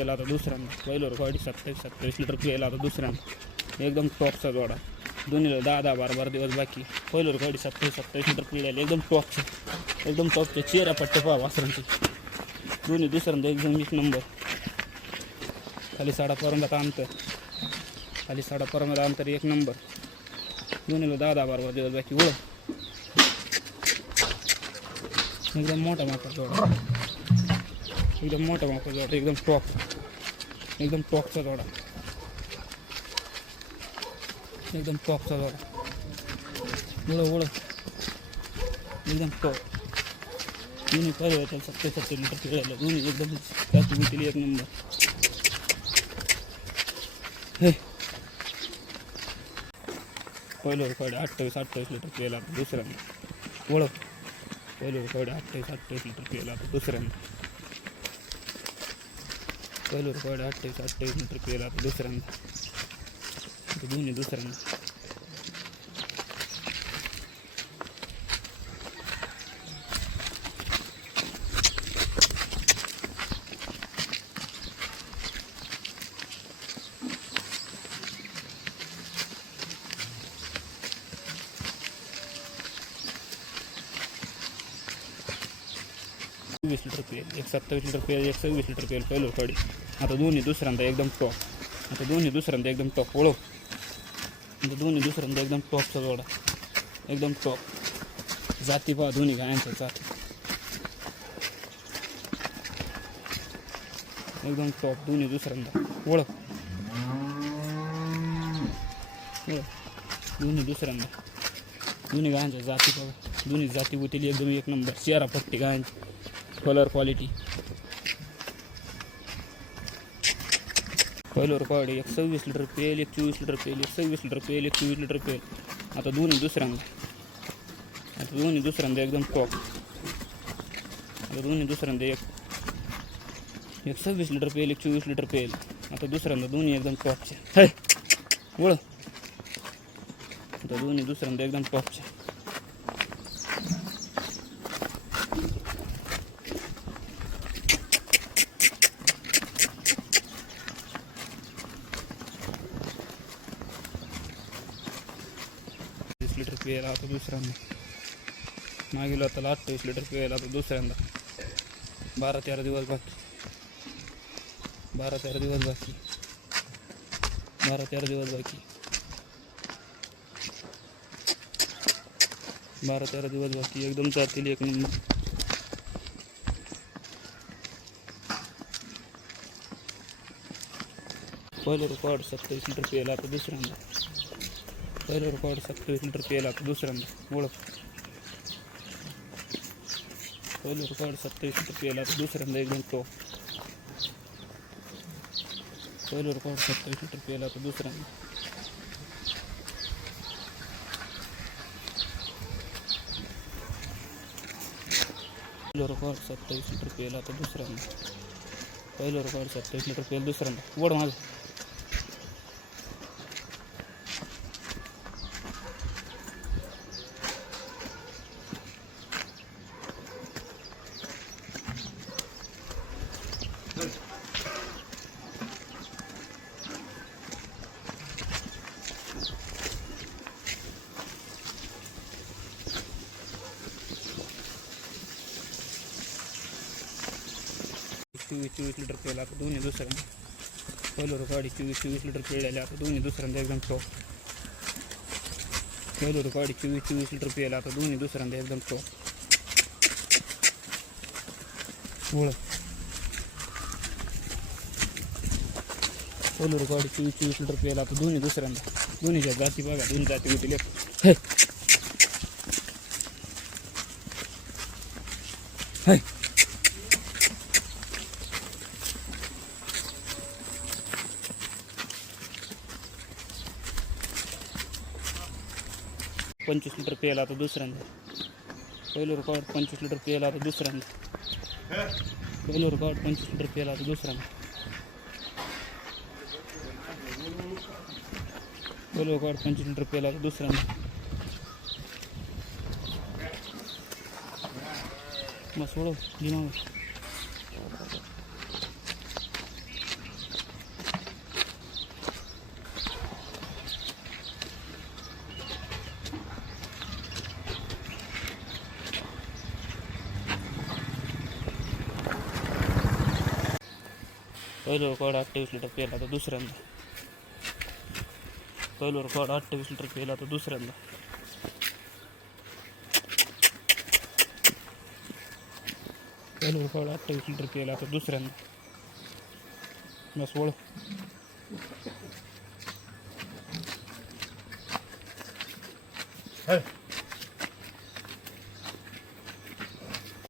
केला आता दुसऱ्यांदा. पहिलं रेकॉर्ड 27 लिटर केला आता दुसऱ्यांदा. एकदम टॉपचा जोडा. दोन्हीला 10-10 12-12 दिवस बाकी. पहिलं रेकॉर्ड 27 लिटर पिळाले एकदम टॉपचे चेहरा पट्टे पहा वासरांचे. दोन्ही दुसऱ्यांदा एकदम 1 नंबर. खाली 4.5 अंतर. 1 नंबर. दोन्हीला 10-10 12-12 दिवस बाकी. एकदम मोठा मापा जोडा. एकदम टॉपचा जोडा. एकदम टॉप. दोन्ही पहिलं 27 लिटर पिळायला. दोन्ही एकदम जास्त केली 1 नंबर. पहिलं रेकॉर्ड 28 लिटर पिळायला आता दुसऱ्यांदा. पहिलं रेकॉर्ड 28 लिटर पिळायला आता दुसऱ्यांदा. पहिलं रेकॉर्ड 28 लिटर पिळायला आता दुसऱ्यांदा. दोन्ही दुसऱ्यांदा. वीस लिटर पेल. 27 लिटर पेल. 26 लिटर पेल. पहिलं रेकॉर्ड. आता दोन्ही दुसऱ्यांदा एकदम टॉप. दोन्ही दुसऱ्यांदा एकदम टॉपचा जोडा. एकदम टॉप. जाती पहा दोन्ही गायांच्या जाती. एकदम टॉप. दोन्ही दुसऱ्यांदा. दोन्ही दुसऱ्यांदा. दोन्ही गायांच्या जाती बघा. दोन्ही जाती होतील एकदम 1 नंबर. चेहरा पट्टी गायांची. Colour quality. पहिलं रेकॉर्ड 26 लिटर पेल. 24 लिटर पेल. 26 लिटर पेल. 24 लिटर पेल. आता दोन्ही दुसऱ्यांदा. एकदम टॉप. आता दोन्ही दुसऱ्यांदा 26 लिटर पेल. 24 लिटर पेल. आता दुसऱ्यांदा दोन्ही एकदम टॉपचे. आता दोन्ही दुसऱ्यांदा एकदम टॉपचे. लिटर पियायला आता दुसऱ्यांदा. मागील आता 28 लिटर पियायला आता दुसऱ्यांदा. 12-13 दिवस बाकी. 12-13 दिवस बाकी. 12-13 दिवस बाकी. 12-13 दिवस बाकी. एकदम जातील 1 नंबर. पहिलं रेकॉर्ड 27 लिटर पियायला आता दुसऱ्यांदा. पहिलं रेकॉर्ड 27 लिटर पियायला आता दुसऱ्यांदा. पहिलं रेकॉर्ड 27 लिटर पियायला आता दुसऱ्यांदा. एकदम टॉप. पहिलं रेकॉर्ड 27 लिटर पियायला आता दुसऱ्यांदा. पहिलं रेकॉर्ड 27 लिटर पियायला आता दुसऱ्यांदा. पहिलं रेकॉर्ड 27 लिटर पियायला दुसऱ्यांदा. माझं. चोवीस लिटर पिळायला आता दोन्ही दुसऱ्यांदा. पहिलं रेकॉर्ड 24 लिटर पिळायला आता दोन्ही दुसऱ्यांदा. एकदम टॉप. पहिलं रेकॉर्ड 24 लिटर पिळायला आता दोन्ही दुसऱ्यांदा. एकदम टॉप. पहिलं रेकॉर्ड 24 लिटर पिळायला आता दोन्ही दुसऱ्यांदा. दोन्हीच्या जाती बघा. दोन्ही जाती होतील. 25 लिटर पियायला आता दुसऱ्यांदा. पहिलं रेकॉर्ड 25 लिटर पियायला आता दुसऱ्यांदा. पहिलं रेकॉर्ड 25 लिटर पियायला आता दुसऱ्यांदा. पहिलं रेकॉर्ड 25 लिटर पियायला आता दुसऱ्यांदा. मग सोडव दिमाग. पहिलं रेकॉर्ड 28 लिटर पेला आता दुसऱ्यांदा. पहिलं रेकॉर्ड 28 लिटर पेला आता दुसऱ्यांदा. पहिलं रेकॉर्ड 28 लिटर पेला आता दुसऱ्यांदा. बस वळ.